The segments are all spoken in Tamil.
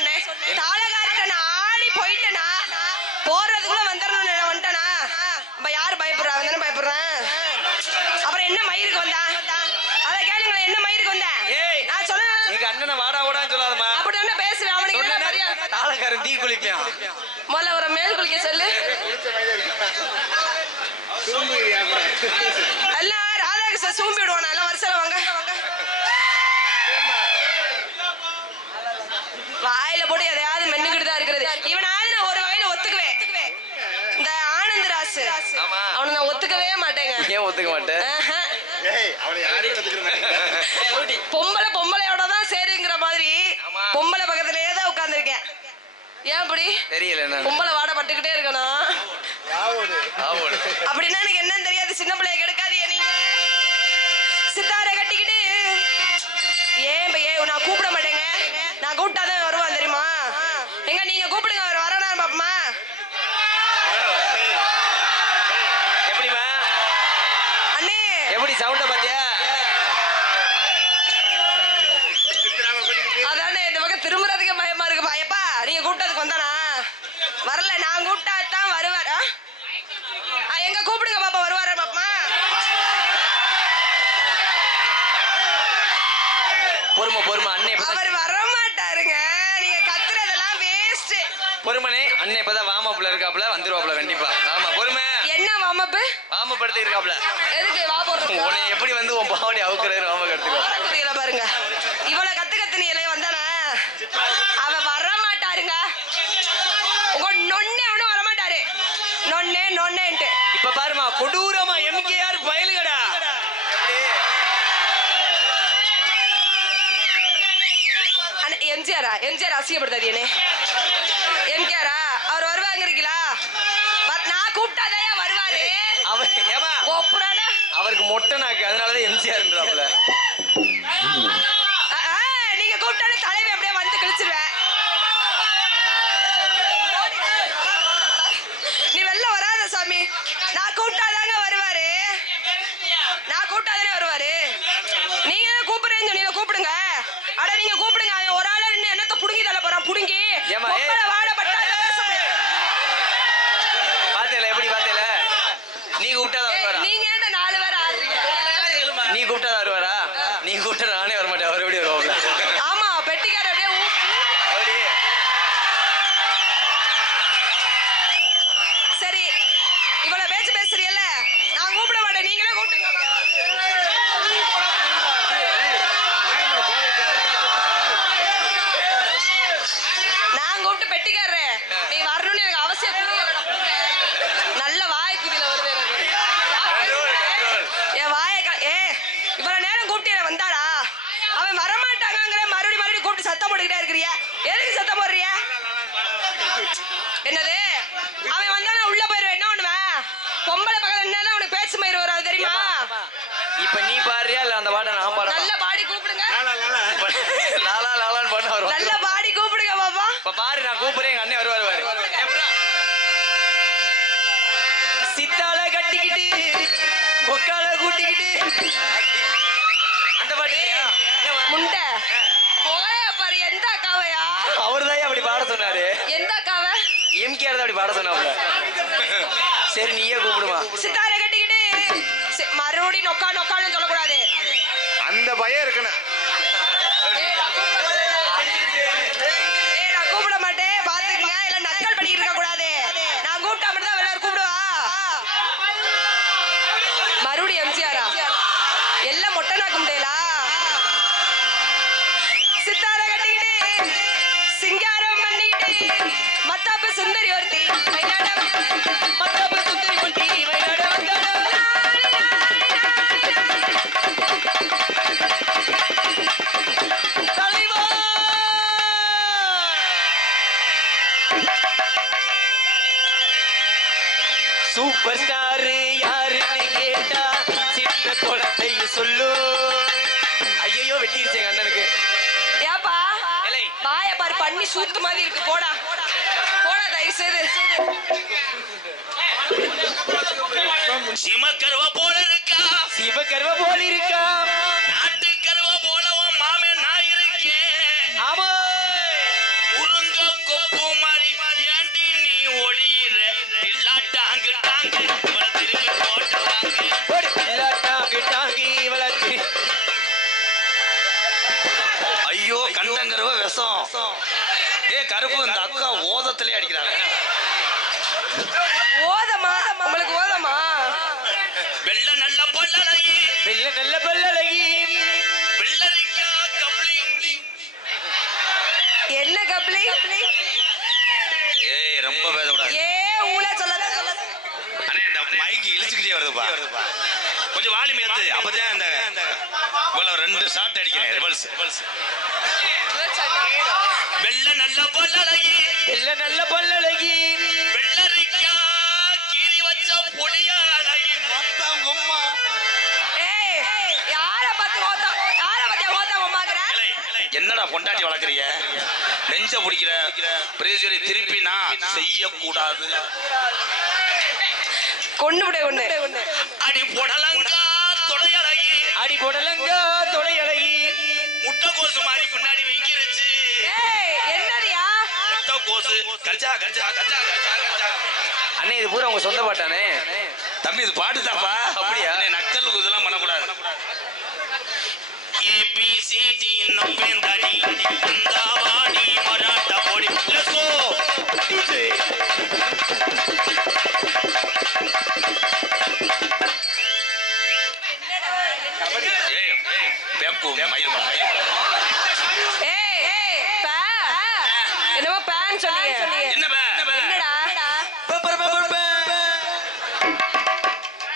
சொன்னேன். தாளகார்ட்ட நான் ஆடி போயிட்டேனா போறதுக்குள்ள வந்துட்டேனா யாரு பயப்படுறா? அவன் தானே பயப்படுறான். அப்புறம் என்ன மயிருக்கு வந்தா? அத கேளுங்களேன், என்ன மயிருக்கு வந்த? நான் சொல்லுவேன் எங்க அண்ணனை வாடா ஓடான்னு சொல்லாதமா. அப்படிதானே பேசுவேன். அவனுக்கு என்ன தெரியாது? தாளக்காரன் தீ குளிப்பான். முதல்ல ஒரு மேல் குளிக்க சொல்லு. எல்லாம் ராதாகிருஷ்ணன் சூம்பி விடுவானா? எல்லாம் வருஷம் வாங்க வாயில போட்டு எதையாவது மென்னுக்கிட்டு தான் இருக்கிறது. இவனாவது நான் ஒரு வகையில ஒத்துக்குவேன். இந்த ஆனந்த் ராசு அவனை நான் ஒத்துக்கவே மாட்டேங்க. ஏன் ஒத்துக்க மாட்டேன்? பொம்பளையோட தான் சேருங்கிற மாதிரி பொம்பளை பக்கத்திலேயே தான் உட்கார்ந்துருக்கேன். ஏன் அப்படி தெரியல. பொம்பளை வாட பட்டுக்கிட்டே இருக்கணும் அப்படின்னா எனக்கு என்னன்னு தெரியாது. சின்ன பிள்ளைய கெடுக்காதீங்க நீங்க. சித்தாரை கட்டிக்கிட்டு ஏன் நான் கூப்பிட மாட்டேங்க. நான் கூப்பிட்டாதான் வருவான் தெரியுமா? எங்க நீங்க கூப்பிடுங்க, அவர் வரனா பாப்பமா. எப்படிமா அண்ணே எப்படி சவுண்ட பாத்தியா? அதானே இந்த பக்கம் திரும்புறதுக்கு பயமா இருக்குப்பா. எப்பா நீங்க கூப்பிட்டதுக்கு வந்தானா? வரல, நான் கூப்பிட்டா தான் வருவார். எங்க கூப்பிடுங்க பாப்பா, வருவாரா பாப்பமா? பொறுமை அண்ணே அவர் வர மாட்டாருங்க. நீங்க கத்துறதெல்லாம் வேஸ்ட். பொறுமனே அண்ணே இப்பதான் வாமப்ல இருக்காப்ல, வந்துருவாப்ல கண்டிப்பா. ஆமா பொறுமை. என்ன வாமப்பு? வாமப்படுத்தி இருக்காப்ல. எதுக்கு வா போடுறதுக்கு? உன்னை எப்படி வந்து உன் பாவடி அவுக்குறாரு வாம கத்துக்க பாருங்க. இவ்வளவு கத்து நீ எல்லாம் வந்தானா? அவ வர மாட்டாருங்க. உங்க நொண்ணே ஒண்ணும் வர மாட்டாரு. நொண்ணேன்ட்டு இப்ப பாருமா கொடூரமா எம்கேஆர் பயலுகடா. எம்ஜிஆர் அசிங்கப்படுத்தாதீனே. எம்கேஆரா அவர் வருவாங்கிறீங்களா? நான் கூப்பிட்டாதான் வருவாரு. அவருக்கு மொட்டை நாக்கு, அதனாலதான் எம்ஜிஆர்ன்றாப்ல. நீங்க கூப்பிட்டாலே தலைவை அப்படியே வந்து கிழிச்சிருவேன். நீ வெளில வராத சாமி. நான் கூப்பிட்டாதாங்க வருவாரு. நீங்க கூப்பிடுறேன்னு சொன்னீங்க, கூப்பிடுங்க. அட நீங்க கூப்பிடுங்க. ஒரு ஆள என்னத்த புடுங்கி தள்ள போறான்? புடுங்கி வாடப்பட்டா பாத்தேல எப்படி பாத்தேல? நீ கூப்பிட்டாதான் வருவாரா? நீங்க ஏன்டா 4 பேர் ஆடுறீங்க? நீ கூப்பிட்டாதான் வருவாரா? நீ கூப்பிட்டா நானே வர மாட்டேன். அவர் எப்படி வருவாப்ல? ஆமா பெட்டிக்கார அப்படியே சரி. இவ்வளவு பேச்சு பேசுறீல்ல, நான் கூப்பிட மாட்டேன். நீங்களே கூப்பிடுங்க. நான் கூப்பிட்டு பெட்டிக்காரரே நீ வரணும்னு எனக்கு அவசியம். நல்ல வாய் குதில வருது என் வாய. இவ்வளவு நேரம் கூப்பிட்டு வந்தாடா, அவன் வரமாட்டாங்கிற மறுபடியும் கூப்பிட்டு சத்தம் போட்டுக்கிட்டே இருக்கிறியா? எதுக்கு சத்தம் போடுறிய? என்னது? அவன் வந்தா நான் உள்ள போயிருவேன். என்ன பண்ணுவேன்? பொம்பளை பக்கம் என்னதான் அவனுக்கு பேச்சு மயிர் வராது தெரியுமா? இப்ப நீ பாடுறியா இல்ல அந்த பாட்டை நான் பாடுறேன்? நல்ல பாடி கூப்பிடுங்க. லாலா லாலான்னு பண்ண வரும். நல்ல பாடி கூப்பிடுங்க பாப்பா. இப்ப பாரு நான் கூப்பிடுறேன், எங்க அண்ணன் வருவாரு. சித்தால கட்டிக்கிட்டு கொக்கால கூட்டிக்கிட்டு அந்த பாட்டு முண்டை போய பாரு. எந்த அக்காவையா? அவர்தான் அப்படி பாட சொன்னாரு. எந்த அக்காவை? எம்கேஆர் தான் அப்படி பாட சொன்னாப்ல. சரி நீயே கூப்பிடுமா. சித்தாரை கட்டிக்கிட்டு மறுபடியும் நொக்கான்னு சொல்லக்கூடாது. அந்த பயம் இருக்கணும். நான் கூப்பிட மாட்டேன் பாத்துக்கங்க. இல்ல நக்கல் பண்ணிட்டு இருக்க கூடாது. நான் கூப்பிட்டா மட்டும் தான் எல்லாரும் கூப்பிடுவா. மறுபடியும் எம்ஜிஆரா? எல்லாம் மொட்டை நாக்கு முடியலா? சித்தாரை கட்டிக்கிட்டு சிங்காரம் பண்ணிக்கிட்டு மத்தாப்பு சுந்தரி ஒருத்தி மத்தாப்பு சுந்தரி ஒருத்தி வயநாடு வந்தாடா. தலைவா சூப்பர் ஸ்டார் யாருன்னு கேட்டா சின்ன குழந்தை சொல்லு. ஐயோ வெட்டிருச்சேங்க அண்ணனுக்கு. ஏப்பா வாய பாரு பண்ணி சூத்து மாதிரி இருக்கு. போடா தயவு செய்து. சிமக்கருவ போல இருக்கா, சிவகர்வ போல இருக்கா, நாட்டு கருவ போல மாமே நான் இருக்கேன். ஆமா ஒரு ஐயோ கண்டங்கரவ விஷம். கருப்பு இந்த அக்கா ஓதத்திலே அடிக்கிறாங்க. ஓதமா உங்களுக்கு ஓதமா? வெள்ள நல்ல பல்லழகி வெள்ள நல்ல பல்லழகி வெள்ளரிக்கா கப்ளிங். என்ன கப்ளி? ரொம்ப பேசக்கூடாது. ஊழ சொல்லாத சொல்லாத. அண்ணே இந்த மைக்கு இழுச்சுக்கிட்டே வருதுப்பா. கொஞ்சம் வால்யூம் ஏத்து. அப்பதான் இந்த இவ்வளவு 2 ஷாட் அடிக்கிறேன். ரிவர்ஸ். வெள்ள நல்ல பல்லழகி வெள்ள நல்ல பல்லழகி வெள்ளரிக்கா கீறி வச்ச பொடியாழகி மொத்தம் உம்மா. யார பத்தி ஓத உம்மாங்கற? என்னடா பொண்டாட்டி வளர்க்குறீங்க? நெஞ்ச பிடிக்கிற பிரேசரை திருப்பி நான் செய்யக்கூடாது. கொண்டு விட ஒண்ணு. அடி பொடலங்கா தொடையழகி அடி போடலங்க தொடை அழகி முட்டைக்கோசு மாதிரி பின்னாடி வெங்கிருச்சு. என்னடியா? முட்டைக்கோசு கச்சா கச்சா கச்சா கச்சா கச்சா. அண்ணே இது பூரா உங்க சொந்த பாட்டானே? தம்பி இது பாட்டுதாப்பா. அப்படியா? நக்கலுக்கு இதெல்லாம் பண்ணக்கூடாது. ABCD நொப்பேந்தாடி அந்தாவாடி மராட்டா போடி. Let's go DJ. பேக்கு மயிர் என்னமோ பேன் சொன்னீங்க. என்ன பே? என்னடா?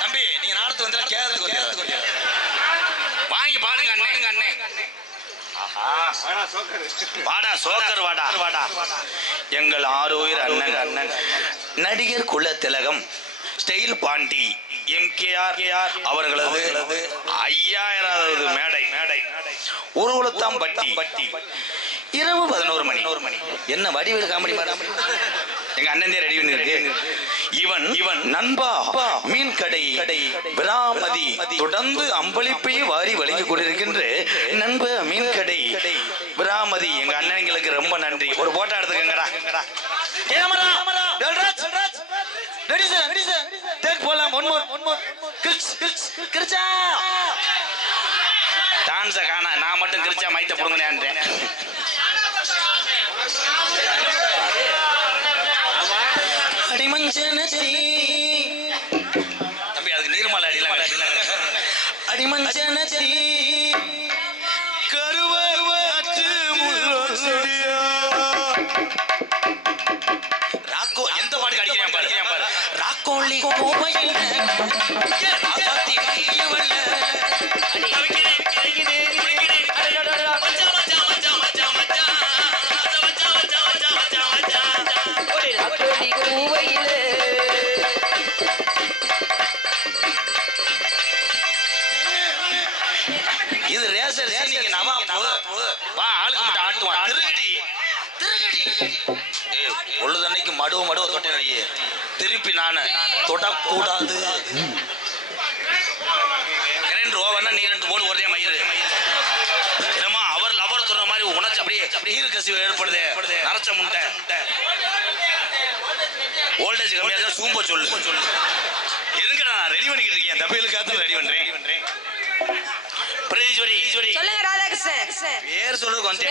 தம்பி நீங்க நாடத்து வந்தா கேரளத்துக்கு வாங்கி பாடுங்க அண்ணே. வாடா சோக்கர் வாடா. எங்கள் ஆரோயிர் அண்ணன் நடிகர் குல திலகம் ஸ்டைல் பாண்டி எம்கேஆர் அவர்களது 5000வது மேடை ஊர்வலத்தாம் பட்டி இரவு 11 மணி. என்ன வடிவேல் காமெடி மாதிரி எங்க அண்ணன் ரெடி பண்ணிருக்கு. இவன் நண்பா மீன் கடை விராமதி தொடர்ந்து அம்பளிப்பை வாரி வழங்கி கொண்டிருக்கின்ற நண்ப மீன் கடை விராமதி எங்க அண்ணன்களுக்கு ரொம்ப நன்றி. ஒரு போட்டோ எடுத்துக்கங்கடா. கேமரா ரெடி சார் டேக் போலாம். ஒன் மோர் கிரிச்சா டான்ஸ காணா. நான் மட்டும் கிரிச்சா மைத்த புடுங்கனேன்றேன். அடிமஞ்சனத்தி தம்பி அதுக்கு நீர்மலை அடிலாம். அடிமஞ்சனத்தி கருவாட்டு முள்ளோடியா. ராக்கோ எந்த பாட்டுக்கு அடிக்கிறேன் பாரு. ராக்கோலி கோவையில் இது ரேசர் நீங்க நவா வா ஆளுக்கு மட்டும் ஆட்டுவான். திருகடி பொழுதன்னைக்கு மடுவ தொட்டே திருப்பி நானு தொடக்கூடாது. 2 ஓவர்னா நீ 2 போடு ஒரே மயிறு. என்னமா அவர் லவர் சொல்ற மாதிரி உணர்ச்சி அப்படியே நீர் கசிவு ஏற்படுது. நரச்ச முட்டை வோல்டேஜ் கம்மியா இருந்தா சூம்ப சொல்லு. எதுக்கு நான் ரெடி பண்ணிக்கிட்டு இருக்கேன். தபிலுக்காக ரெடி பண்றேன். சொல்லுங்க ராதாகிருஷ்ணன். பேர் சொல்றதுக்கு வந்து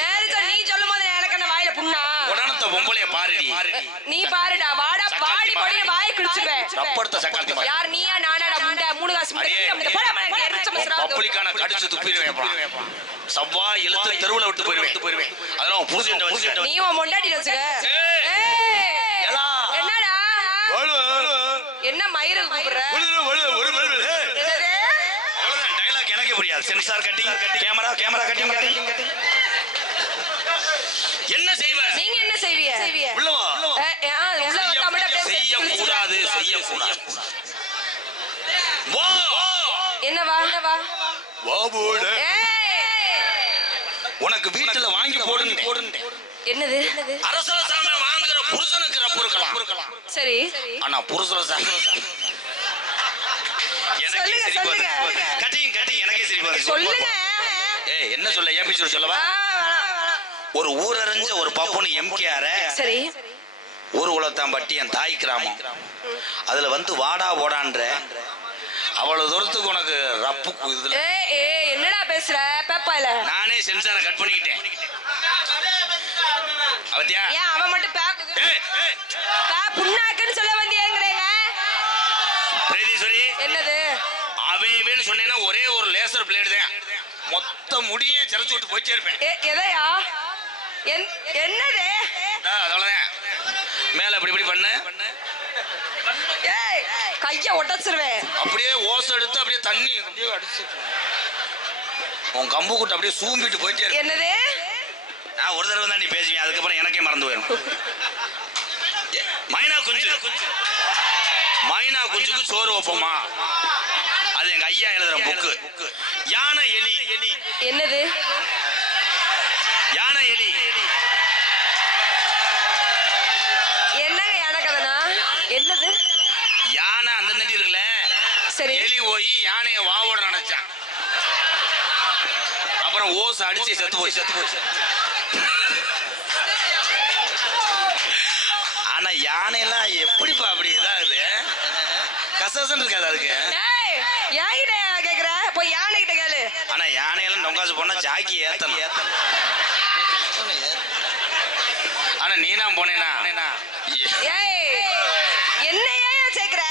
நீ சொல்லும் போது எனக்கு என்ன வாயில புண்ணா? உடனத்த பொம்பளைய பாருடி. நீ பாருடா. வாடா பாடி போடி வாயை கிழிச்சுவேன். ரப்பர்த்த சக்காத்தி பாரு. யார் நீயா நானாடா முண்டை 3 காசு முண்டை. போடா மனக்கு எரிச்ச மசரா. பப்ளிக்கான கடிச்சு துப்பிடுவேன். சவ்வா இழுத்து தெருவுல விட்டு போயிடுவேன். அதெல்லாம் புருஷன் வச்சு நீ உன் முண்டாட்டி வச்சுக்க. என்னடா என்ன மயிறு கூப்பிடுற? டைலாக் எனக்கே புரியாது. சென்சார் கட்டிங் கேமரா கட்டிங் என்ன செய்வ? நீங்க என்ன செய்வீங்க? உள்ள வா. உள்ள வந்தா மட்டும் செய்யக்கூடாது. வா. என்னவா? வா போடு. உனக்கு வீட்டுல வாங்கி போடுங்க. என்னது? அரசல சாமி வாங்குற புருஷனுக்கு ரப்பு இருக்கலாம். சரி. ஆனா புருஷல சாமி சொல்லுங்க. கட்டிங் எனக்கே சிரிப்பு வருது. சொல்லுங்க. என்ன சொல்ல? எபிசோட் சொல்லவா? ஒரு ஊரறிஞ்ச ஒரு பப்புனு எம்கேஆர் சரி ஒரு குளத்தாம்பட்டி என் தாய் கிராமம். அதுல வந்து வாடா ஓடான்ற அவ்வளவு தூரத்துக்கு உனக்கு ரப்பு இதுல என்னடா பேசுற பேப்பால? நானே சென்சாரை கட் பண்ணிக்கிட்டேன். அவத்தியா ஏன் அவன் மட்டும் புண்ணாக்குன்னு சொல்ல வந்தியேங்கறேங்க. பிரதீஸ்வரி என்னது? அவேன்னு சொன்னேன்னா ஒரே ஒரு லேசர் பிளேடு தான் மொத்த முடியே சிரைச்சு விட்டு போயிட்டே இருப்பேன். எதையா? என்னது? அவ்வளவுதான். மேல இப்படி இப்படி பண்ணு. ஏய் கைய ஒட்டச்சிருவேன். அப்படியே ஓசை எடுத்து அப்படியே தண்ணி அப்படியே அடிச்சு உன் கம்பு கூட்டு அப்படியே சூம்பிட்டு போயிட்டே இருக்கு. என்னது? நான் ஒரு தடவை தான் நீ பேசுவேன், அதுக்கப்புறம் எனக்கே மறந்து போயிடும். மைனா குஞ்சுக்கு சோறு வைப்போமா? அது எங்க ஐயா எழுதுற புக்கு. யானை எலி. என்னது? யானை எலி. என்னங்க யானை கதைனா? என்னது? யானை அந்த தண்டி இருக்குல்ல, சரி. எலி போய் யானைய வாவோட நினைச்சான். அப்புறம் ஓசை அடிச்சு செத்து போச்சு. ஆனா யானையெல்லாம் எப்படிப்பா அப்படி இதாகுது? கசகசன் இருக்காது அதுக்கு. யானைகிட்ட கேக்குற? போய் யானை கிட்ட கேளு. ஆனா யானையெல்லாம் நொங்காசு போனா ஜாக்கி ஏத்தணும். ஆனா நீனா போனேனா என்னையா சேர்க்கிற?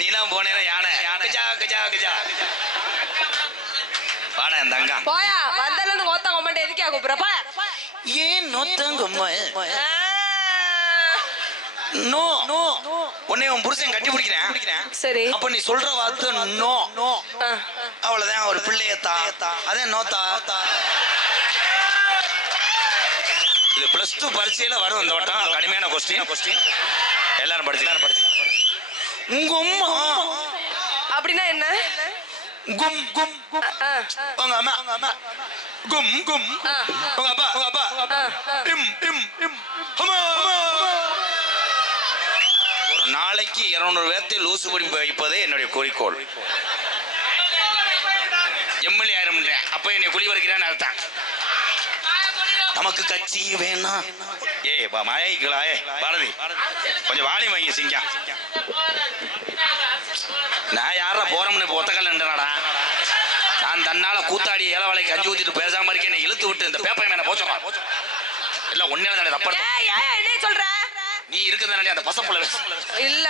நீனா போனேனா யானை கஜா கஜா கஜா வாடா என் தங்கா. போயா வந்தல இருந்து கோத்தா கொம்பண்ட எதுக்கே கூப்பிடுறப்ப? ஏன் நோத்தங்கம்மா நோ நோ உன்னை உன் புருஷன் கட்டி பிடிக்கிறேன். சரி. அப்ப நீ சொல்ற வார்த்தை நோ. அவ்வளவுதான். ஒரு பிள்ளைய அதே நோத்தா. இது +2 பரீட்சையில வரும் இந்த வட்டம். கடுமையான கொஸ்டின். எல்லாரும் படிச்சு உங்க அம்மா அப்படின்னா என்ன? கும் கும் உங்க அம்மா கும் கும் உங்க அப்பா இம் இம் இம் அம்மா. ஒரு நாளைக்கு 200 பேர்த்தை லூசு படி வைப்பதே என்னுடைய குறிக்கோள். எம்எல்ஏ ஆயிரம். அப்ப என்னை குழி வரைக்கிறான்னு அர்த்தம். நமக்கு கட்சி வேணாம். மழைகளா பாரதி கொஞ்சம் வாலி வாங்கி சிங்கா. நான் யாரா போறோம்னு ஒத்தக்கல் நின்றாடா. நான் தன்னால கூத்தாடி ஏலவாளை கஞ்சி ஊத்திட்டு பேசாம இருக்கேன். என்னை இழுத்து விட்டு இந்த பேப்பர் மேல போச்சோம் இல்ல ஒன்னே தானே தப்பா என்ன சொல்ற? நீ இருக்குதானே அந்த பசப்புல இல்ல.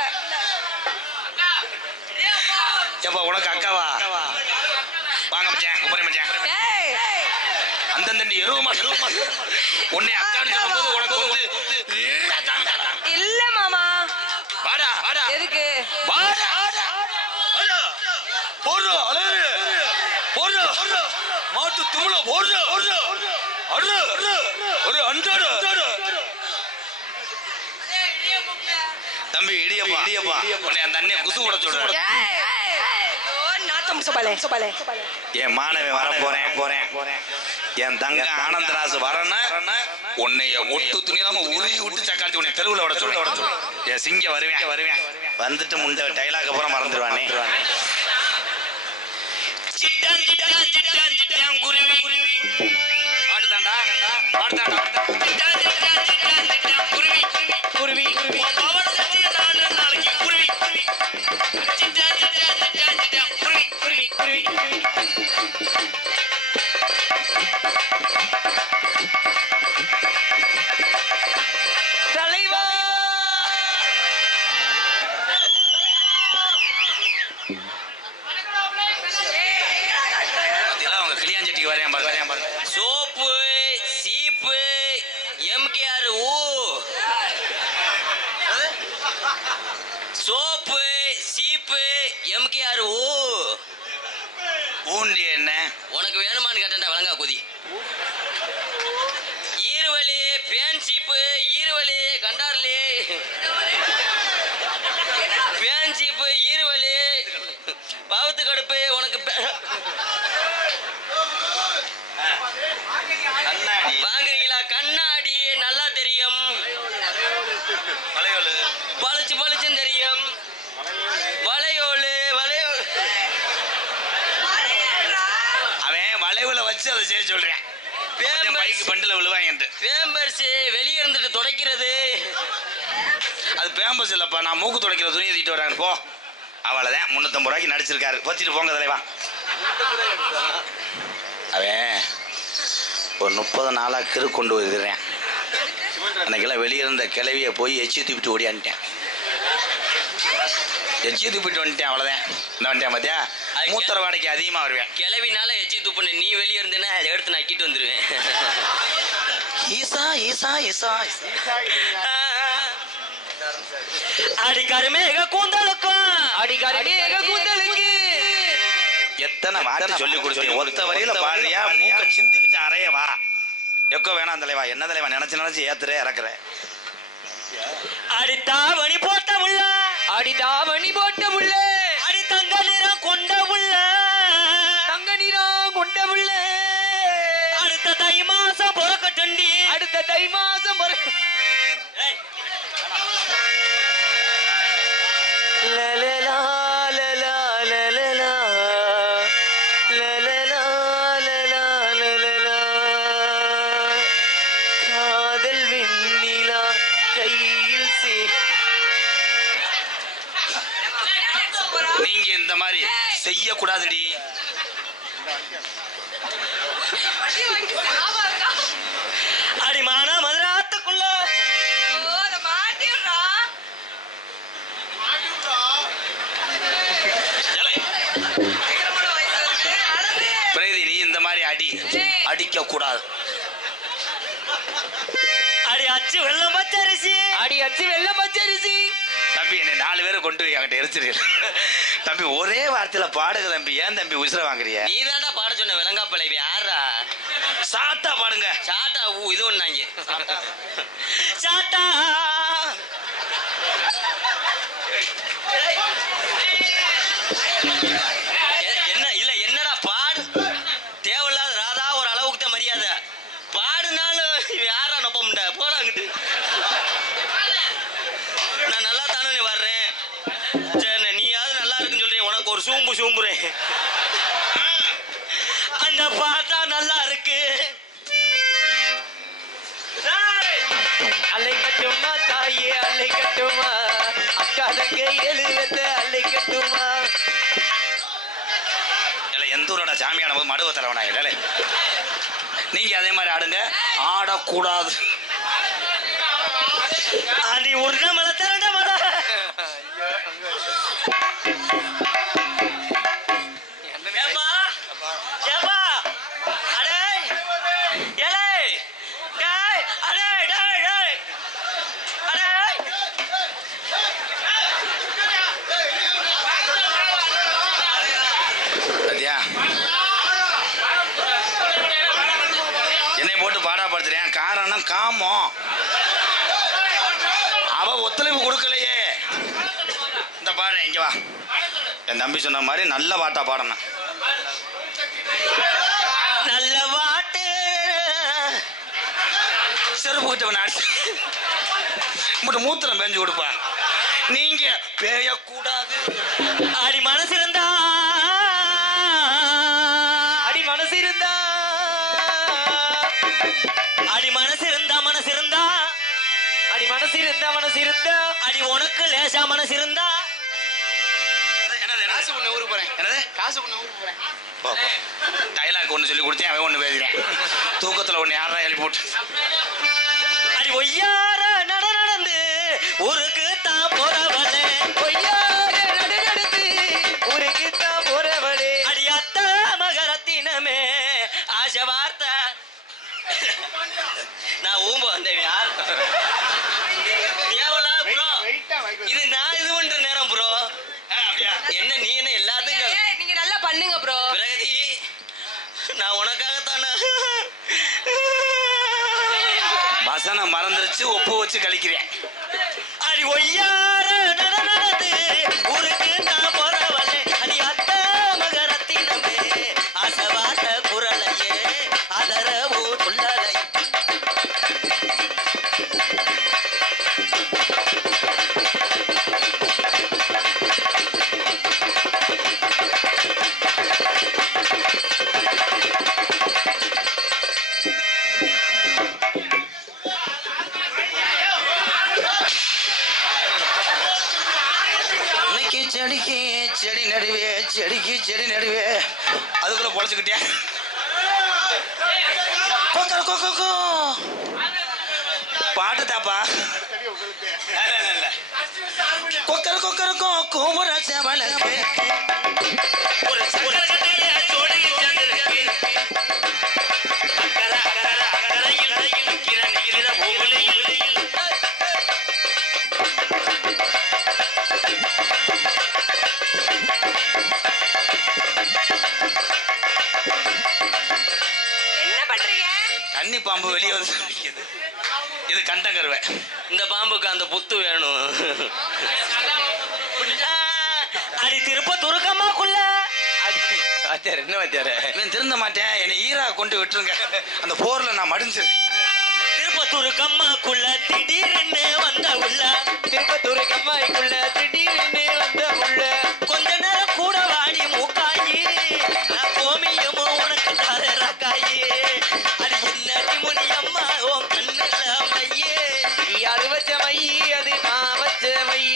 எப்ப உனக்கு அக்காவா? வாங்க மச்சான் கும்பரே மச்சான். அந்தந்த எருவமா உன்னை அக்கான்னு சொல்லும்போது உனக்கு வந்து இல்ல மாமா. வாடா வாடா. எதுக்கு? வாடா போடு அலறு போடு மாட்டு தும்ள போடு அடு ஒரு அண்டாடு. தம்பி இடியப்பா உன்னை அந்த அண்ணே குசு கூட சொல்றேன். என் மாணவன் வர போறேன். என் தங்க ஆனந்தராசு வரேன்னா உன்னைய ஒட்டு துணியாம உருவி விட்டு சக்காத்தி உன்னை தெருவில் விட சொல்ல. என் சிங்க வருவேன். வந்துட்டு முண்ட டைலாக் அப்புறம் மறந்துடுவானே. சோப்பு சீப்பு MKR சோப்பு சீப்பு MKR ஊண்டி என்ன உனக்கு வேணுமான்னு கேட்டா வழங்கா குதி. ஈருவலி பேன் சீப்பு ஈருவலி கண்டார்லி பேன் சீப்பு ஈருவலி பாவத்து கடுப்பு உனக்கு வாங்குறீங்களா? கண்ணாடி நல்லா தெரியும். பளிச்சுன்னு தெரியும். வளையோலு அவன் வளைவுல வச்சு அதை செய்ய சொல்றேன். பைக்கு பண்டில விழுவாங்க. பேம்பர்ஸ் வெளியே இருந்துட்டு துடைக்கிறது பேம்பஸ் இல்லப்பா, நான் மூக்கு துடைக்கிற துணியை தீட்டு வராங்க போ. அவ்வளவுதான், 350 ரூபாய்க்கு நடிச்சிருக்காரு. வச்சுட்டு போங்க தலைவா. அவன் ஒரு 30 நாளா கிரு கொண்டு வருகிறேன். அன்னைக்கெல்லாம் வெளியே இருந்த கிளவியை போய் எச்சி தூப்பிட்டு ஓடியான்ட்டேன். எச்சி தூப்பிட்டு வந்துட்டேன். அவ்வளோதான். இந்த வந்துட்டேன் பார்த்தியா, மூத்தர வாடகைக்கு அதிகமாக வருவேன். கிளவினால எச்சி துப்புன்னு நீ வெளியே இருந்தேன்னா அதை எடுத்து நக்கிட்டு வந்துடுவேன். ஈசா ஈசா ஈசா அடிக்காருமேக கூந்தலுக்கும் அடிக்காரமேக கூந்தலுக்கு எத்தனை வார்த்தை சொல்லி கொடுத்தேன். ஒத்த வரையில பாடுறியா, மூக்க சிந்திக்கிட்டு அறையவா. எக்கோ வேணாம் தலைவா. என்ன தலைவா, நினைச்சு ஏத்துற இறக்குற. அடித்தாவணி போட்ட உள்ள அடிதாவணி போட்ட முள்ள அடி தங்க நிறம் கொண்ட உள்ள தங்க நிறம் கொண்ட முள்ள அடுத்த தை மாசம் பொறக்கட்டுண்டி. அடுத்த தை மாசம் காதல் வெண்ணிலா கையில் நீங்க இந்த மாதிரி செய்யக்கூடாதுடி. அடிமான மதுராத்துக்குள்ள பிரதி நீ இந்த மாதிரி அடிக்க கூடாது. அடி அச்சு வெள்ளம் பச்சரிசி அடி அச்சு வெள்ளம் பச்சரிசி. தம்பி என்னை 4 பேரை கொண்டு போய் அங்கிட்ட எரிச்சிருக்க. தம்பி ஒரே வார்த்தையில பாடுங்க தம்பி. ஏன் தம்பி உசுர வாங்குறிய? நீ தாண்டா பாட சொன்ன விலங்காப்பலை. யாரா சாத்தா பாடுங்க. சாட்டா இது ஒண்ணாங்க சாட்டா. என்ன இல்ல என்னடா பாடு. தேவையில்லாத ராதா ஒரு அளவுக்கு தான் மரியாதை. பாடுனாலும் யாரா நொப்ப முண்ட போடாங்கிட்டு. நான் நல்லா தானே வர்றேன். சரி நீயாவது நல்லா இருக்குன்னு சொல்றேன். உனக்கு ஒரு சூம்புறேன். அந்த பாட்டா நல்லா இருக்கு. அலை கட்டுமா தாயே அலை கட்டுமா, அக்கா தங்க எழுவத்த அலை கட்டுமா. எந்த ஊரோட சாமியான போது மடுவ தலைவனா இல்லை. நீங்க அதே மாதிரி ஆடுங்க. ஆடக்கூடாது. அடி உருட மலை திரண்ட மலை. என்னை போட்டு பாடாப்படுத்துறேன். காரணம் காமம். அவ ஒத்துழைப்பு கொடுக்கலையே. இந்த பாரு இங்க வா. என் தம்பி சொன்ன மாதிரி நல்ல பாட்டா பாடணும். நல்ல பாட்டு செருப்பு கிட்ட மூத்திரம் பேஞ்சு கொடுப்பா. நீங்க பேயக்கூடாது. அடி மனசு இருந்தா அடி மனசு இருந்தா அடி மனசு இருந்தா அடி மனசு இருந்தா அடி உனக்கு லேசா மனசு இருந்தா. காசு பண்ண ஊருக்கு போறேன். என்னது காசு பண்ண ஊருக்கு போறேன். டைலாக் ஒன்று சொல்லி கொடுத்தேன். அவன் ஒன்று பேசுறேன். தூக்கத்தில் ஒன்று யாரா எழுப்பி போட்டு. அடி ஒய்யார நடந்து ஊருக்கு தான் போறவளே. பொய்யார நடந்து ஊருக்கு தான் போறவளே. அடி அத்த மகரத்தினமே ஆசை வார்த்தை. நான் ஊம்ப வந்தேன். யார் தேவலா ப்ரோ. இது நான் இது பண்ற நேரம் ப்ரோ. என்ன நீ என்ன எல்லாத்துக்கும் நீங்க நல்லா பண்ணுங்க ப்ரோ. பிரகதி நான் உனக்காகத்தானே வசனம் மறந்துருச்சு. ஒப்பு வச்சு கழிக்கிறேன். அடி ஒய்யார நடந்து ஊருக்கு நான் போறவளே. அடி அத்த மகரத்தினமே ஆசவாட்ட குரலையே அதரவு சொல்லலை. செடிக்கு செடி நடுவே அதுக்குள்ள பொழைச்சுக்கிட்டே பாட்டு தாப்பா கொக்கர கொக்கருக்கும் கூமுற சேவலுக்கு ஒரு சக்கர கட்டையில ஜோடி சேர்ந்திருக்கு. அக்கறை அக்கறை அக்கறையில் இருக்கிற நீரிட பூவுலையில் என்ன பண்றீங்க? கன்னி பாம்பு வெளியே வந்து நிக்குது. இது கண்டங்கருவை. இந்த பாம்புக்கு அந்த புத்து வேணும். அடி திருப்பத்தூருக்கம்மாக்குள்ள வாத்தியார் என்ன வாத்தியார் இவன் திருந்த மாட்டேன் என்னை ஈரா கொண்டு விட்டுருங்க அந்த போர்ல நான் மடிஞ்சிருக்கேன். திருப்பத்தூருக்கம்மாக்குள்ள திடீர்னு வந்த உள்ள திருப்பத்தூருக்கம்மாக்குள்ள திடீர்னு வந்த உள்ள கொஞ்ச நேரம் கூட வாடி மூக்காயி கோமியமும் உனக்கு தார ரக்காயி அது என்னடி முனியம்மா உன் கண்ணுல மையே நீ அது வச்ச மையி அது நான் வச்ச மையி.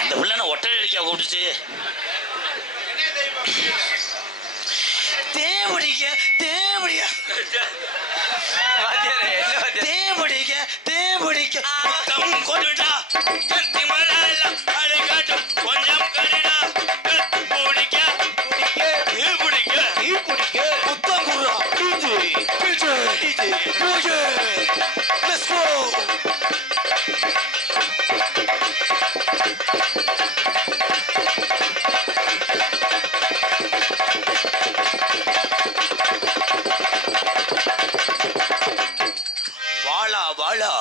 அந்த புள்ள ஒட்டை அடிக்க கூப்பிட்டுச்சு தேவடிக்க தேவடிக்க தேவடிக்க தேவடிக்க கொண்டுட்டா கொஞ்சம் கடிடா பிடிக்க பிடிக்க பிடிக்க புத்தம் குடுறா Let's go. வாழா வாழா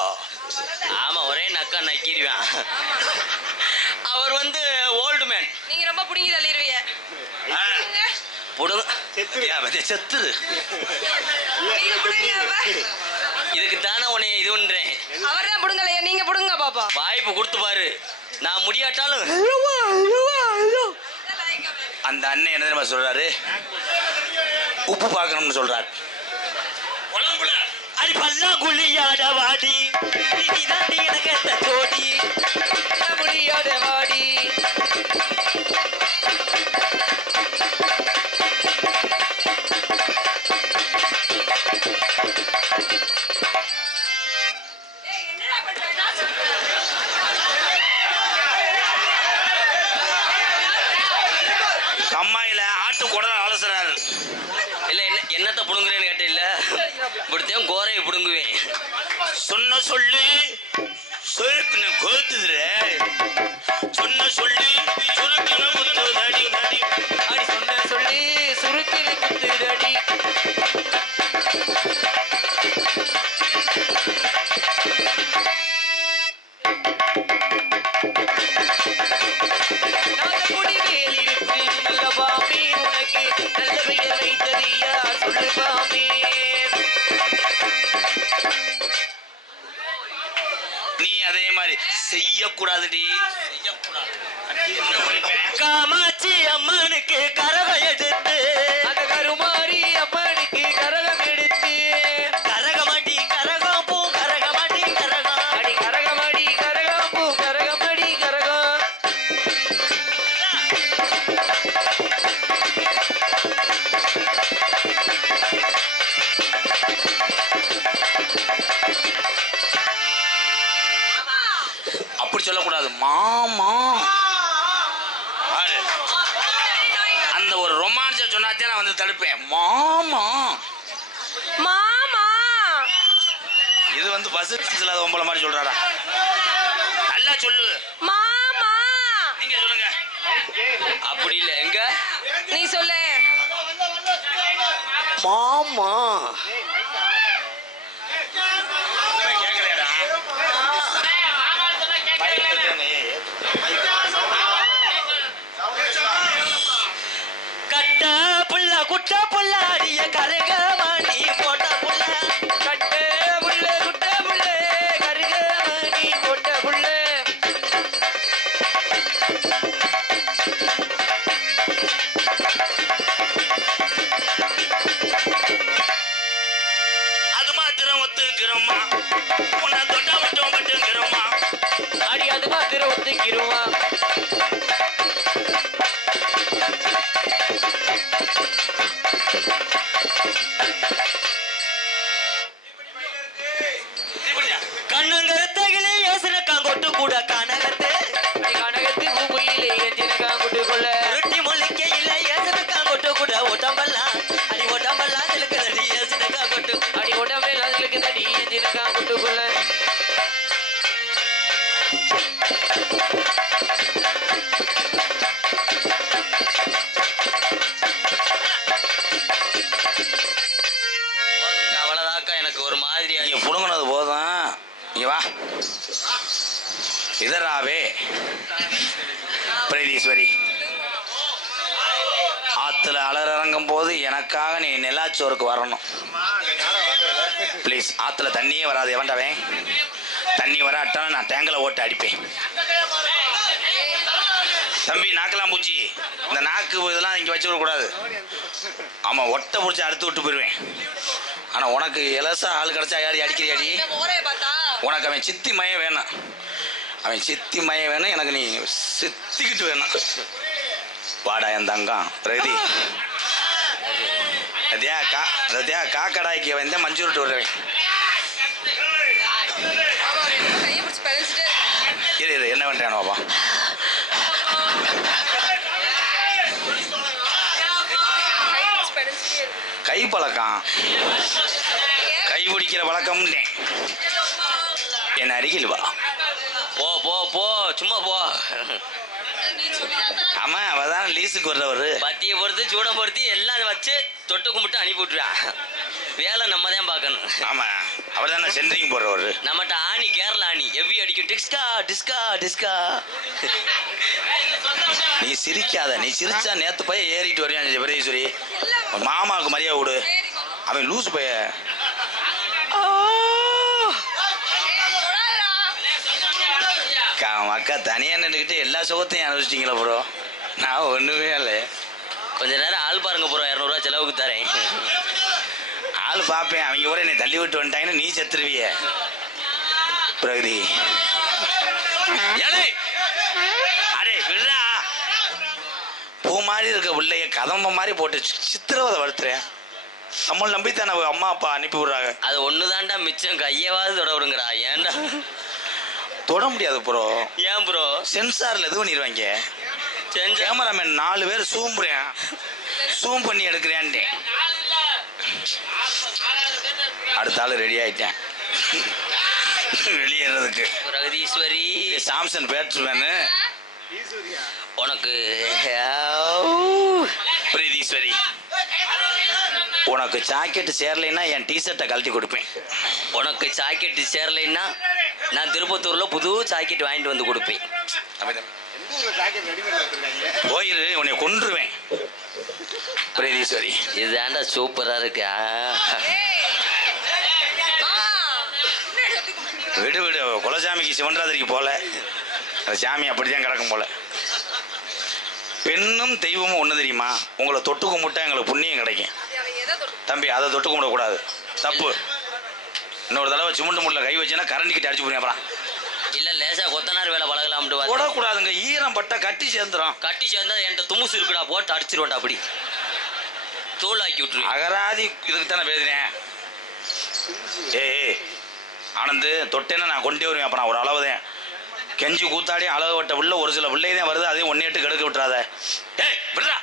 ஆமா ஒரே நக்கா நக்கிடுவான். அவர் வந்து ஓல்டு மேன் நீங்க ரொம்ப புடுங்கி தள்ளிடுவீங்க. புடுங்க செத்துரு நீங்க புடுங்க அப்ப. இதுக்கு தானே உன்னை இது பண்றேன். அவர்தான் புடுங்கலையா? நீங்க புடுங்க பாப்பா. வாய்ப்பு கொடுத்து பாரு நான் முடியாட்டாலும் அந்த அண்ணன் என்ன தெரியுமா சொல்றாரு உப்பு பார்க்கணும்னு சொல்றாரு. அடி பல்லா குழியாட வாடி நீதான் நீ எனக்கு எத்த ஜோடி குழியாட வாடி கம்மாயில ஆட்டு குடல அலசுறாரு. இல்ல என்னத்த புடுங்குறேன்னு கேட்ட இல்ல இப்படித்தான் கோரையை புடுங்குவேன். சொன்ன சொல்லி சுருக்குன்னு கோத்துதுரு சொன்ன சொல்லி சுருக்குன்னு குத்துது அடி அடி அடி சொன்ன சொல்லி சுருக்கினு குத்துது அடி. நாதமுடி வேலிருக்கு நல்ல பாம்பே உனக்கு நல்ல பெயர் வைத்தது யார் சொல்லு பாம்பே. நீ அதே மாதிரி செய்யக்கூடாதுடி காமாட்சி அம்மனுக்கு கரகம் எடுத்து அந்த கருமாரி அம்மனுக்கு கரகம் எடுத்து கரகமடி கரகம் பூ கரகமடி கரகம் அடி கரகமடி கரகம் பூ கரகமடி கரகம். அப்படி சொல்லக்கூடாது மாமா. பாரு, அந்த ஒரு ரொமான்ஸ சொன்னாத்தே நான் வந்து தடுப்பேன் மாமா. மாமா இது வந்து பஸ் இல்லாத ஒம்பளை மாதிரி சொல்றாடா. நல்லா சொல்லு மாமா நீங்க சொல்லுங்க. அப்படி இல்ல எங்க நீ சொல்லு. மாமா கேட்கலையாடா கட்ட புள்ள குட்ட புள்ள அடிய கருகமணி போட்ட புள்ள கட்ட புள்ள குட்ட புள்ள கருகமணி போட்ட புள்ள மாதிரியா நீங்க புடுங்கினது போதும். இங்க வா. இதராவே பிரீதீஸ்வரி, ஆத்துல அலர் இறங்கும் போது எனக்காக நீ நிலாச்சோருக்கு வரணும் ப்ளீஸ். ஆத்துல தண்ணியே வராது. எவன்டாவே தண்ணி வராட்டாலும் நான் டேங்கில் ஓட்டு அடிப்பேன். தம்பி நாக்கெல்லாம் பூச்சி, இந்த நாக்கு இதெல்லாம் இங்கே வச்சு விடக்கூடாது. ஆமாம், ஒட்டை பிடிச்சி அறுத்து விட்டு போயிடுவேன். ஆனால் உனக்கு இலசா ஆள் கிடச்சா அடி அடிக்கிறியாடி. உனக்கு அவன் சித்தி மயம் வேணும். அவன் சித்தி மயம் வேணும். எனக்கு நீ சித்திக்கிட்டு வேணும். வாடா என் தங்கம் பிரதி. அதே காக்கடாய்க்கு வந்து மஞ்சூரிட்டு வருவேன். இரு என்ன பண்ணுறேன் பாப்பா. கை பழக்கம், கை பிடிக்கிற பழக்கம் என்ன அருகில் வா. போ போ போ சும்மா போ. ஆமா, அவதான் லீஸுக்கு வர்றவரு. பத்தியை பொறுத்து சூட பொறுத்து எல்லாம் வச்சு தொட்டு கும்பிட்டு அனுப்பி விட்டுருவான். வேலை நம்ம தான் பார்க்கணும். ஆமா, அவர் தானே சென்ட்ரிங் போடுறவரு. நம்மகிட்ட ஆணி கேரளா ஆணி எவ்வி அடிக்கும். டிஸ்கா டிஸ்கா டிஸ்கா. நீ சிரிக்காத. நீ சிரிச்சா நேத்து பைய ஏறிட்டு வரையான் பிரதீஸ்வரி. மாமாவுக்கு மரியாதை விடு. அவன் லூஸ் பைய. அக்கா தனியா நின்றுக்கிட்டு எல்லா சுகத்தையும் அனுபவிச்சிட்டீங்களா ப்ரோ? நான் ஒண்ணுமே இல்லை. கொஞ்ச நேரம் ஆள் பாருங்க ப்ரோ, 200 ரூபா செலவுக்கு தரேன். ஆள் பார்ப்பேன். அவங்க கூட என்னை தள்ளி விட்டு வந்துட்டாங்கன்னு நீ செத்துருவிய பிரகதி. அடே விடுறா. பூ மாதிரி இருக்க பிள்ளைய கதம்ப மாதிரி போட்டு சித்திரவதை வளர்த்துறேன். நம்மளை நம்பித்தான் நம்ம அம்மா அப்பா அனுப்பி விடுறாங்க. அது ஒண்ணுதான்டா மிச்சம். கையவாது தொட விடுங்கடா. ஏன்டா தொட முடியாது ப்ரோ. ஏன் ப்ரோ? சென்சார்ல இது பண்ணிடுவாங்க. கேமராமேன் 4 பேர் சூம் பண்ணி எடுக்கிறேன்ட்டே. அடுத்த ஆள் ரெடி ஆயிட்டேன் வெளியேறதுக்கு. பிரகதீஸ்வரி சாம்சன் பேட்ஸ்மேனு உனக்கு. பிரீதீஸ்வரி, உனக்கு ஜாக்கெட் சேரலைன்னா என் டிஷர்ட்டை கழட்டி கொடுப்பேன். உனக்கு ஜாக்கெட் சேரலைன்னா நான் திருப்பத்தூர்ல புது ஜாக்கெட் வாங்கிட்டு வந்து கொடுப்பேன். போயிரு, உன்னை கொன்றுவேன் பிரீதீஸ்வரி. இதுதான்டா சூப்பரா இருக்கா. விடு விடு. குலசாமிக்கு சிவன்ராத்திரிக்கு போல அந்த சாமி அப்படித்தான் கிடக்கும் போல. பெண்ணும் தெய்வமும் ஒன்று தெரியுமா? உங்களை தொட்டு கும்பிட்டா எங்களுக்கு புண்ணியம் கிடைக்கும். தம்பி, அதை தொட்டு கும்பிடக்கூடாது, தப்பு. இன்னொரு தடவை சிமெண்ட் முள்ள கை வச்சுன்னா கரண்டிக்கிட்டு அடிச்சு போறேன். அப்புறம் இல்ல லேசா கொத்தனார் வேலை பழகலாம்னு போடக்கூடாதுங்க. ஈரம் பட்டா கட்டி சேர்ந்துடும். கட்டி சேர்ந்தா என்கிட்ட துமுசு இருக்குடா, போட்டு அடிச்சிருவேன்டா. அப்படி தூளாக்கி விட்டுரு. அகராதி இதுக்கு தானே பேசுறேன். ஏய் ஆனந்து, தொட்டேன்னா நான் கொண்டே வருவேன். அப்ப நான் ஒரு அளவுதான் கெஞ்சி கூத்தாடி அளவு வட்ட உள்ள ஒரு சில பிள்ளைதான் வருது. அதையும் 1 8 கெடுக்க விட்டுறாத. ஏய் விடுறா.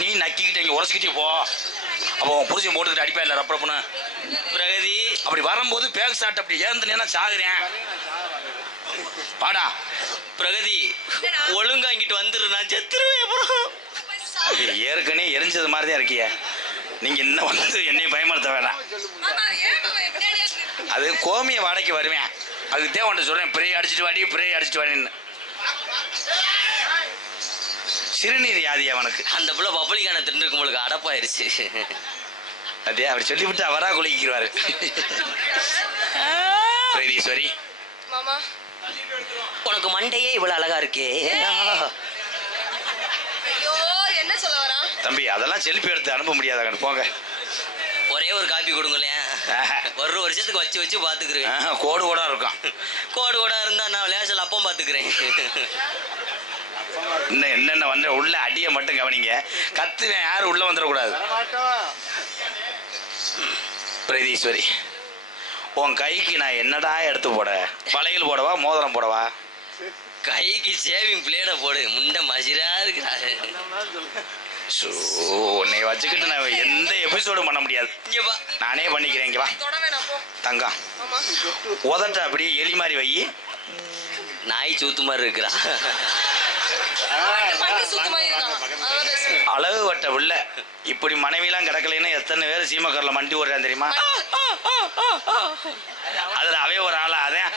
நீ நக்கிக்கிட்ட இங்க உரசிக்கிட்டே போ. அப்போ புருஷன் போட்டுக்கிட்டு அடிப்பா இல்லை ரப்பரப்புன்னு. பிரகதி அப்படி வரும்போது பேக் சாட் அப்படி ஏந்துனேன்னா சாகுறேன். பாடா பிரகதி, ஒழுங்கா இங்கிட்டு வந்துரு, நான் செத்துருவேன். அப்புறம் ஏற்கனவே எரிஞ்சது மாதிரி தான் இருக்கிய. நீங்க இன்னும் வந்து என்னை பயமுறுத்த வேணாம். அது கோமிய வாடகைக்கு வருவேன். அதுக்கு தேவன்ட்ட சொல்றேன், பிரே அடிச்சுட்டு வாடி, பிரே அடிச்சுட்டு வாடின்னு. சிறுநீர் யாதி அவனுக்கு. அந்த பிள்ளை பப்ளிக்கான தின்னுருக்கு உங்களுக்கு அடப்பாயிருச்சு. அதே அப்படி சொல்லிவிட்டு அவரா குளிக்கிறாரு. பிரீதீஸ்வரி, உனக்கு மண்டையே இவ்வளவு அழகா இருக்கே. தம்பி, அதெல்லாம் செல்ஃபி எடுத்து அனுப்ப முடியாத. போங்க, ஒரே ஒரு காப்பி கொடுங்களேன். ஒரு வருஷத்துக்கு வச்சு வச்சு பாத்துக்கிறேன். கோடு கூட இருக்கும். கோடு கூட இருந்தா நான் லேசல் அப்பம் பாத்துக்கிறேன். இன்னும் என்னென்ன வந்து உள்ள அடியை மட்டும் கவனிங்க. கத்துவேன், யாரும் உள்ள வந்துடக்கூடாது. பிரீதீஸ்வரி, உன் கைக்கு நான் என்னடா எடுத்து போட? வளையல் போடவா, மோதிரம் போடவா? கைக்கு சேவிங் பிளேட போடு. முண்டை மசிரா இருக்கிறாரு. உன்னை வச்சுக்கிட்டு நான் எந்த எபிசோடும் பண்ண முடியாது. நானே பண்ணிக்கிறேன். இங்க வா தங்கம். உதட்ட அப்படியே எலி மாதிரி வை. நாய் சூத்து மாதிரி இருக்கிறா. பண்ணி சுத்தமா இருக்கான் அதான் பேசுறேன். அழகு வட்ட உள்ள இப்படி மனைவிலாம் கிடக்கலைன்னு எத்தனை பேர் சீமக்கரில் மண்டி ஓடுறான் தெரியுமா? அதுல அவே ஒரு ஆளா அதான்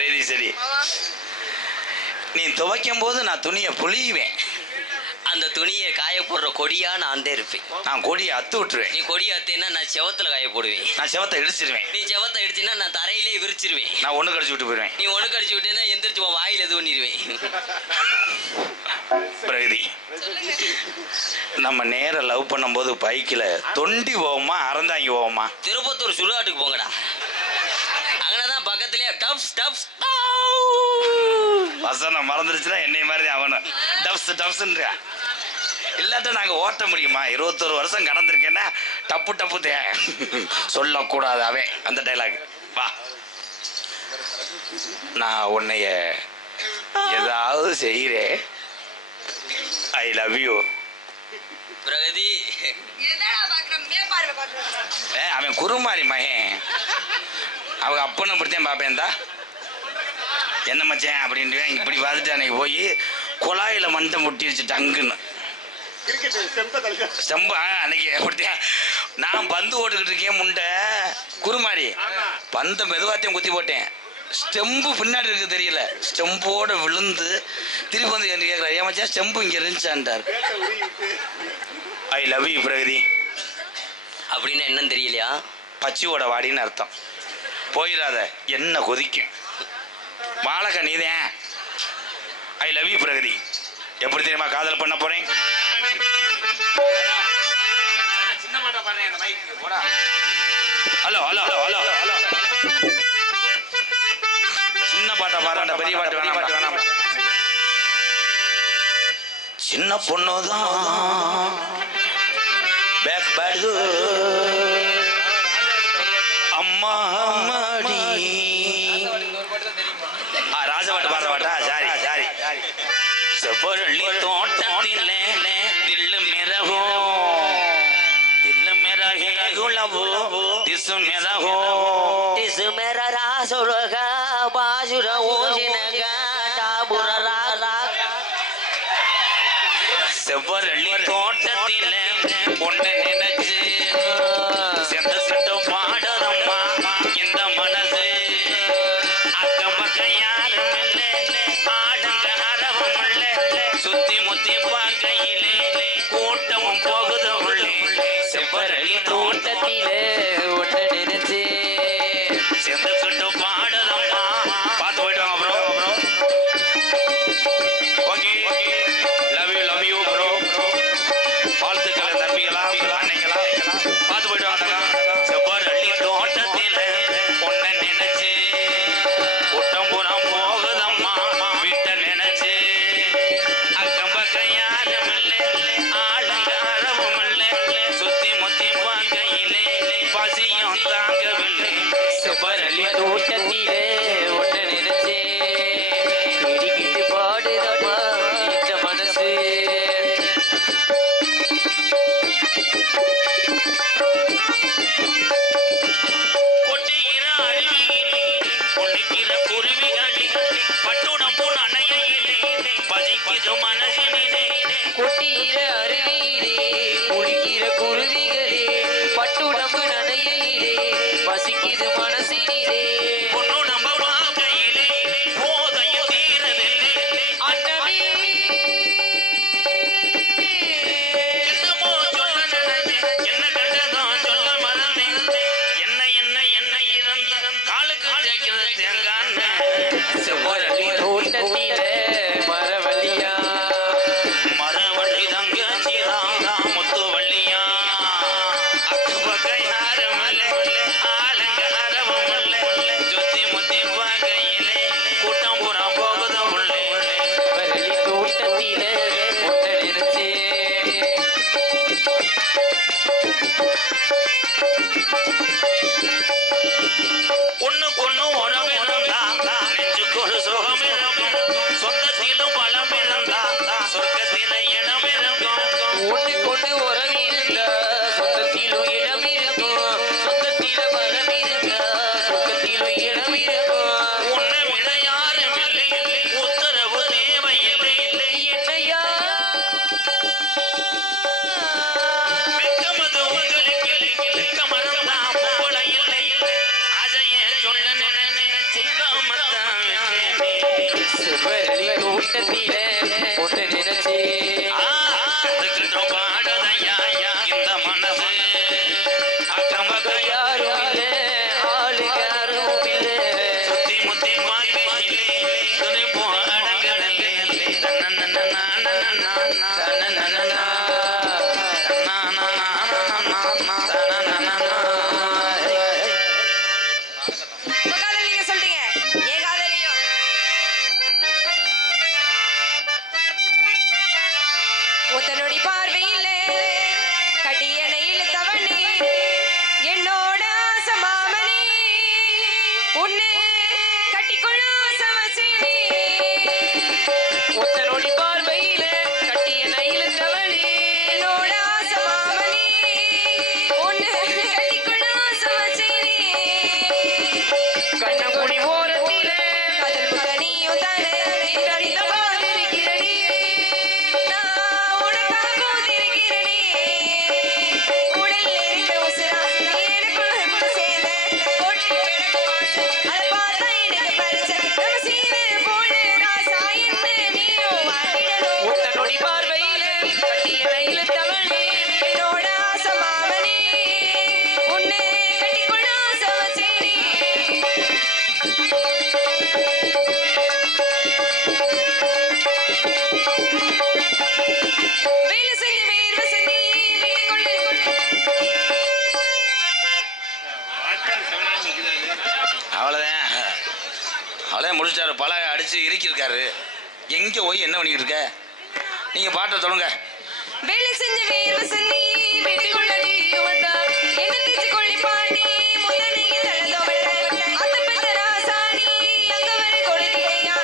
ரெடி சரி. நீ துவைக்கும் போது நான் துணியை புளியுவேன். அந்த துணியை காய போடுற கொடியா நான் இருப்பேன். நான் கொடியை அத்து விட்டுருவேன். நீ கொடியை அத்தேன்னா நான் செவத்துல காய போடுவேன். நான் செவத்தை இடிச்சிருவேன். நீ செவத்தை இடிச்சின்னா நான் தரையிலே விரிச்சிருவேன். நான் ஒண்ணு கடிச்சு விட்டு போயிடுவேன். நீ ஒண்ணு கடிச்சு விட்டேன்னா எந்திரிச்சு உன் வாயில எது பண்ணிடுவேன். பிரகதி, நம்ம நேர லவ் பண்ணும்போது பைக்கில் தொண்டி போவோமா அறந்தாங்கி போவோமா? திருப்பத்தூர் சுடுகாட்டுக்கு போங்கடா. அங்கனதான் பக்கத்திலே டப்ஸ் டப்ஸ் வசனம் மறந்துருச்சுன்னா என்னை மாதிரி அவனும் டப்ஸ் டப்ஸ்ன்றா. இல்லாட்ட நாங்கள் ஓட்ட முடியுமா? 21 வருஷம் கடந்திருக்கேன்னா டப்பு டப்பு தே சொல்லக்கூடாது அவன் அந்த டைலாக். வா, நான் உன்னைய ஏதாவது செய்கிறேன். ஐ லவ் யூ. பிரகதி, அவன் குருமாரி மகன். அவங்க அப்பனும் அப்படித்தான் பார்ப்பேன். தான் என்ன மச்சேன் அப்படின்ட்டு இப்படி பார்த்துட்டு அன்னைக்கு போய் குழாயில மண்டை முட்டிருச்சு டங்குன்னு. ஸ்டெம்பு அன்னைக்கு அப்படித்தான் நான் பந்து ஓட்டுக்கிட்டு இருக்கேன். முண்டை குருமாரி பந்தை மெதுவாத்தையும் குத்தி போட்டேன். ஸ்டெம்பு பின்னாடி இருக்கு தெரியல. ஸ்டெம்போட விழுந்து திருப்பி வந்து என்ன கேட்குறாரு, ஏன் மச்சான் ஸ்டெம்பு இங்கே இருந்துச்சான்ட்டார். I love you Pragathi. அப்படின்னா என்னன்னு தெரியலையா? பச்சியோட வாடின்னு அர்த்தம். போயிடாத, என்ன கொதிக்கும். வாழக்க நீதேன். I love you Pragathi. எப்படி தெரியுமா காதல் பண்ண போறேன்? Hello hello hello hello. சின்ன பாட்டா பாருடா, பெரிய பாட்டு வேணாம். சின்ன பொண்ணுதான் பேக் பேடு அம்மா அம்மாடி. ராஜபாட்டு பாடுற பாட்டா? Sorry sorry. செப்பரள்ளி தோட்டத்திலே தில்லு மிரகோ தில்லு மிரகே குலபோ திசு மிரகோ திசு மேரா ராசுரக பாசுர ஓசினக டாபுர ராரா. செவ்வரள்ளி தோட்டத்திலே ஒன்று நினைச்சு செந்த சட்டம் பாடுறம்மா இந்த மனசு. அக்கம் பக்கம் யாரும் இல்லை, ஆடுங்க அரவம் இல்லை, சுத்தி முத்தி பார்க்கையிலே கூட்டமும் போகுது உள்ளே. செவ்வரளி தோட்டத்திலே ஒன்று நினைச்சு செந்த சட்டம் பாடுறம்மா. பார்த்து போயிட்டு வாங்க bro. Okay, love you bro. வாழ்த்துக்கள் தம்பிகளா அன்னைங்களா. பார்த்து போயிட்டு வாங்க. செவ்வரளி தோட்டத்தில் ஒன்ன நினைச்சு கூட்டம் புறம் போகுதம்மா விட்ட நினைச்சு. அக்கம் பக்கம் யாரும் இல்லை, ஆளுங்க அரவும் இல்லை, சுத்தி முத்தி பார்க்கையிலே பசியும் தாங்க கூட்டத்தில போட்டு நினைச்சு செத்துக்கிட்டோம் பாடுதையா இந்த மனசு அக்கம் பக்கம் யாரும் இல்லை ஆளுங்க யாரும் இல்லை சுத்தி முத்தி மாத்தி துணிப்போ அடங்கடலே உங்க காதல் நீங்க சொல்றீங்க என் காதலையும் உத்தனுடைய பார்வையில கட்டியனை இழுத்தவனே என்னோட ஆசமாமனே உன்னை கட்டிக்கொள்ள சமச்சேனே ஒத்தனோடி பார்வையில கட்டிய நயிலுந்தவளே என்னோட ஆசமாமனே உன்னை கட்டிக்கொள்ள சமச்சேனே கண்ணங்குடி ஓரத்தில காதல் முத்தனியும் தானே இந்த பாதிருக்கிறடி நான் உனக்காக காத்திருக்கிறேனே. உடல்ல இருக்கிற உசுரா நீ எனக்குள்ள வந்து சேர்ந்த. ஒட்டி கிடக்கும் ஆசை, அதை பார்த்தா எனக்கு பரிசை. நம்ம சீதை போல ராசா என்ன நீயும் வாட்டிடணும். ஒத்தனோடி பார்வையில கட்டிய நயிலுந்தவளே என்னோட ஆசை மாமனே, உன்னை கட்டிக்கொள்ள ஆசை வச்சேனே. வேலை செஞ்சு வேர்வை சிந்தி வீட்டுக்குள்ள அவ்வளோதான் அவ்வளோதான் முடிச்சாரு பலகை அடிச்சு இறுக்கியிருக்காரு எங்கே போய் என்ன பண்ணிக்கிட்டு இருக்க நீங்கள் பாட்டை சொல்லுங்க வேலை செஞ்ச வேர்வை சிந்தி வீட்டுக்குள்ள நீ வந்தா என்ன தேச்சு கொள்ளி பாண்டி முதனைய தள்ளதோவட்ட அத்த பெத்த ராசாணி அங்க வரை கொடுத்தியா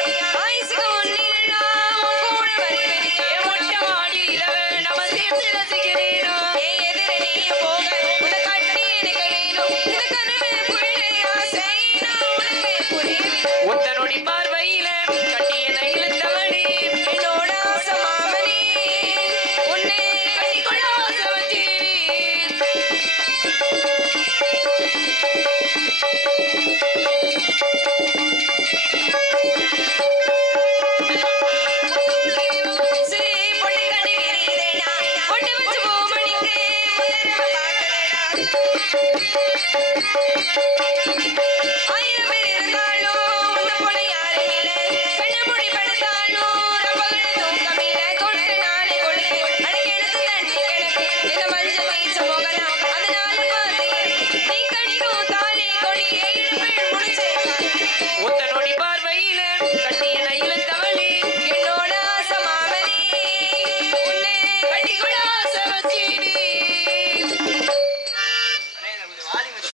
ஆயுசுக்கு ஒன்னிலாம் உன் கூட வருவேனியா மொட்டை மாடியில நம்ம சேர்ந்து ரசிக்கிறேனோ ஏ எதிர நீ போக உன்னை கட்டி எனக்கு வேணும் இந்த கனவு புள்ளை ஆசை நான் உனக்கு புரியவில்லை ஒத்தனோடி பார்வையில கட்டிய நயிலுந்தவளே என்னோட ஆசை மாமனே உன்னை கட்டிக்கொள்ள ஆசை வச்சேனே சே பொண்ணு கடி விரியுதேடா பொண்ணு வச்சு பூமணிக்கு முன்னரவ பார்க்கலடா